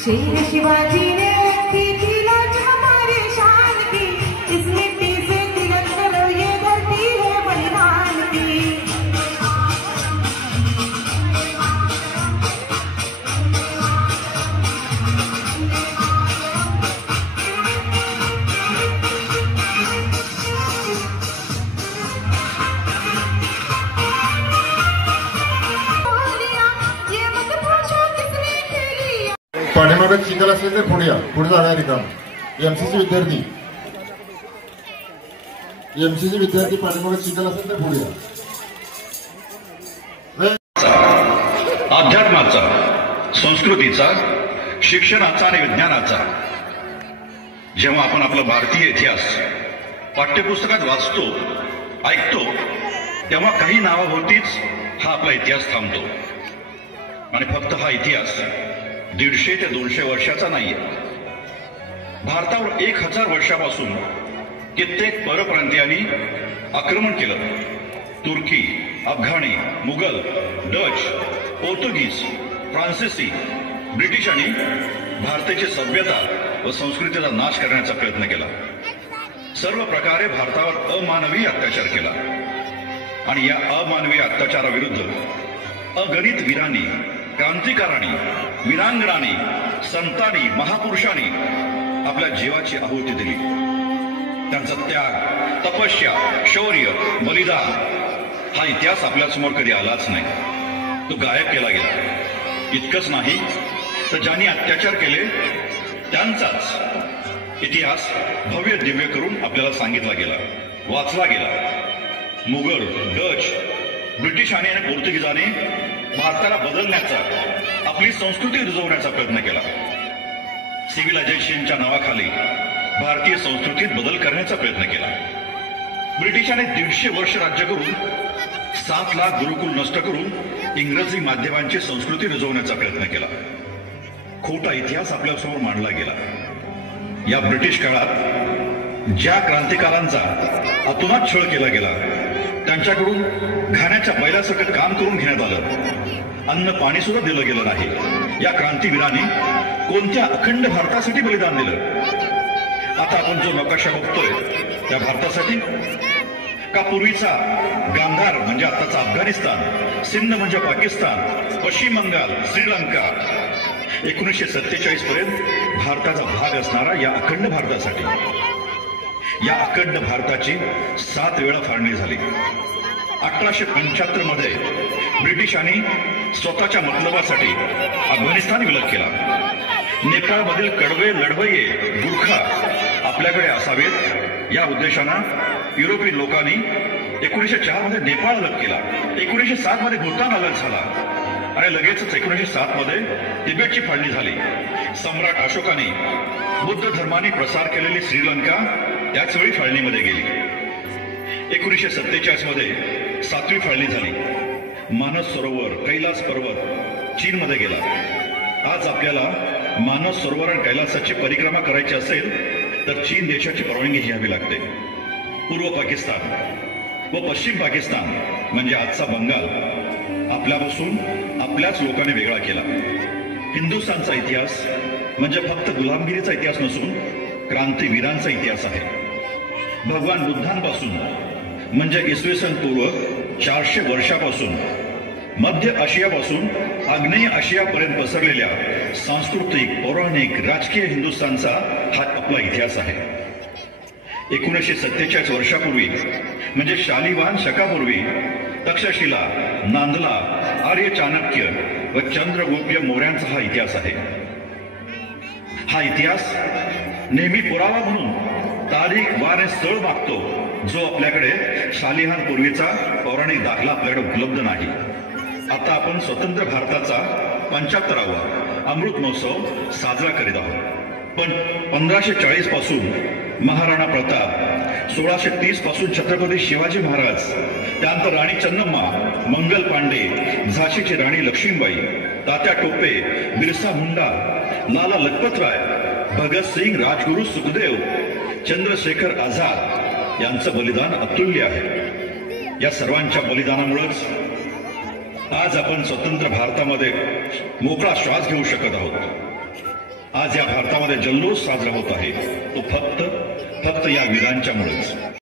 शेर शिवाजी ने की थी लाज हमारी शान की, इस मिट्टी से तिलक करो ये धरती है बलिदान की। पाठीमागं चिखल असेल तर पुढे या, पुढे जागा रिकाम. एमसीसी विद्यार्थी पाठीमागं चिखल असेल तर पुढे या. अध्यात्माचा, संस्कृतीचा, शिक्षणाचा आणि विज्ञानाचा जेव्हा आपण आपला भारतीय इतिहास पाठ्यपुस्तकात वाचतो, ऐकतो, तेव्हा काही नावाभोवतीच हा आपला इतिहास थांबतो. आणि फक्त हा इतिहास 150 ते 200 वर्षाचा नाहीये. भारतावर 1000 वर्षापासून कित्येक परप्रांतीयांनी आक्रमण केलं. तुर्की, अफगाणी, मुघल, डच, पोर्तुगीज, फ्रान्सिसी, ब्रिटिशांनी भारताची सभ्यता व संस्कृतीचा नाश करण्याचा प्रयत्न केला. सर्व प्रकारे भारतावर अमानवी अत्याचार केला. आणि या अमानवी अत्याचाराविरुद्ध अगणित वीरांनी, क्रांतिकारांनी, वीरांगणांनी, संतांनी, महापुरुषांनी आपल्या जीवाची आहुती दिली. त्यांचा त्याग, तपस्या, शौर्य, बलिदान हा इतिहास आपल्यासमोर कधी आलाच नाही. तो गायब केला गेला. इतकंच नाही तर ज्यांनी अत्याचार केले त्यांचाच इतिहास भव्य दिव्य करून आपल्याला सांगितला गेला, वाचला गेला. मुघल, डच, ब्रिटिशांनी आणि पोर्तुगीजांनी भारताला बदलण्याचा, आपली संस्कृती रुजवण्याचा प्रयत्न केला. सिव्हिलायझेशनच्या नावाखाली भारतीय संस्कृतीत बदल करण्याचा प्रयत्न केला. ब्रिटिशांनी 150 वर्ष राज्य करून 7 लाख गुरुकुल नष्ट करून इंग्रजी माध्यमांची संस्कृती रुजवण्याचा प्रयत्न केला. खोटा इतिहास आपल्यासमोर मांडला गेला. या ब्रिटिश काळात ज्या क्रांतिकारांचा अतोनात छळ केला गेला, त्यांच्याकडून घाण्याच्या बैलासकट काम करून घेण्यात आलं. अन्न पाणी सुद्धा दिलं गेलं नाही. या क्रांतीवीरांनी कोणत्या अखंड भारतासाठी बलिदान दिलं? आता आपण जो नकाशा बघतोय त्या भारतासाठी का पूर्वीचा गांधार म्हणजे आताचा अफगाणिस्तान, सिंध म्हणजे पाकिस्तान, पश्चिम बंगाल, श्रीलंका 1947 पर्यंत भारताचा भाग असणारा या अखंड भारतासाठी? या अखंड भारताची 7 वेळा फाळणी झाली. 1875 मध्ये ब्रिटिशांनी स्वतःच्या मतलबासाठी अफगाणिस्तान विलग केला. नेपाळमधील कडवे लढवय्ये गुरखा आपल्याकडे असावेत या उद्देशानं युरोपियन लोकांनी 1904 मध्ये नेपाळ अलग केला. 1907 मध्ये भूतान अलग झाला आणि लगेचच 1907 मध्ये तिबेटची फाळणी झाली. सम्राट अशोकाने बुद्ध धर्माने प्रसार केलेली श्रीलंका त्याच वेळी फाळणीमध्ये गेली. 1947 मध्ये 7वी फाळणी झाली. मानस सरोवर, कैलास पर्वत चीनमध्ये गेला. आज आपल्याला मानस सरोवर आणि कैलासाची परिक्रमा करायची असेल तर चीन देशाची परवानगी घ्यावी लागते. पूर्व पाकिस्तान व पश्चिम पाकिस्तान म्हणजे आजचा बंगाल आपल्यापासून आपल्याच लोकांनी वेगळा केला. हिंदुस्थानचा इतिहास म्हणजे फक्त गुलामगिरीचा इतिहास नसून क्रांतीवीरांचा इतिहास आहे. भगवान बुद्धांपासून म्हणजे इसवी सन पूर्व 400 वर्षापासून मध्य आशियापासून आग्नेय आशियापर्यंत पसरलेल्या सांस्कृतिक, पौराणिक, राजकीय हिंदुस्थानचा हा आपला इतिहास आहे. 1947 वर्षापूर्वी म्हणजे शालिवाहन शकापूर्वी तक्षशिला, नांदला, आर्य चाणक्य व चंद्रगुप्त मौर्यांचा हा इतिहास आहे. हा इतिहास नेहमी पुरावा म्हणून तारीख, वार आणि स्थळ मागतो, जो आपल्याकडे शालिवाहन पूर्वीचा पौराणिक दाखला आपल्याकडे उपलब्ध नाही. आता आपण स्वतंत्र भारताचा 75वा अमृत महोत्सव साजरा करीत आहोत. पण 1540 पासून महाराणा प्रताप, 1630 पासून छत्रपती शिवाजी महाराज, त्यानंतर राणी चन्नम्मा, मंगल पांडे, झाशीची राणी लक्ष्मीबाई, तात्या टोपे, बिरसा मुंडा, लाला लजपतराय, भगतसिंग, राजगुरू सुखदेव, चंद्रशेखर आझाद यांचं बलिदान अतुल्य आहे. या सर्वांच्या बलिदानामुळेच आज आपण स्वतंत्र भारतामध्ये मोकळा श्वास घेऊ शकत आहोत. आज या भारतामध्ये जल्लोष साजरा होत आहे तो फक्त या वीरांच्यामुळेच.